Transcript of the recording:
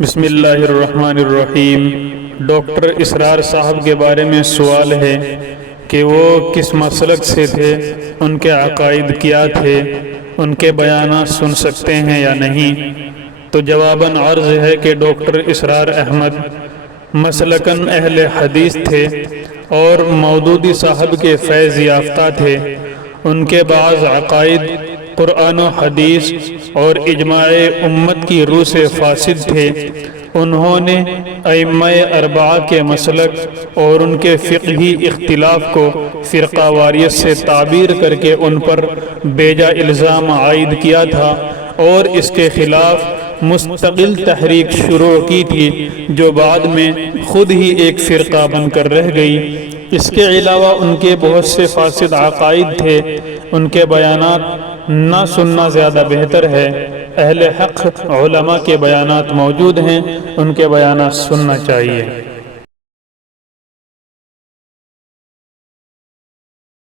بسم اللہ الرحمن الرحیم۔ ڈاکٹر اسرار صاحب کے بارے میں سوال ہے کہ وہ کس مسلک سے تھے، ان کے عقائد کیا تھے، ان کے بیانات سن سکتے ہیں یا نہیں؟ تو جواباً عرض ہے کہ ڈاکٹر اسرار احمد مسلکاً اہل حدیث تھے اور مودودی صاحب کے فیض یافتہ تھے۔ ان کے بعض عقائد قرآن و حدیث اور اجماع امت کی روح سے فاسد تھے۔ انہوں نے ائمہ اربعہ کے مسلک اور ان کے فقہی اختلاف کو فرقہ واریت سے تعبیر کر کے ان پر بیجا الزام عائد کیا تھا اور اس کے خلاف مستقل تحریک شروع کی تھی، جو بعد میں خود ہی ایک فرقہ بن کر رہ گئی۔ اس کے علاوہ ان کے بہت سے فاسد عقائد تھے۔ ان کے بیانات نہ سننا زیادہ بہتر ہے۔ اہل حق علماء کے بیانات موجود ہیں، ان کے بیانات سننا چاہیے۔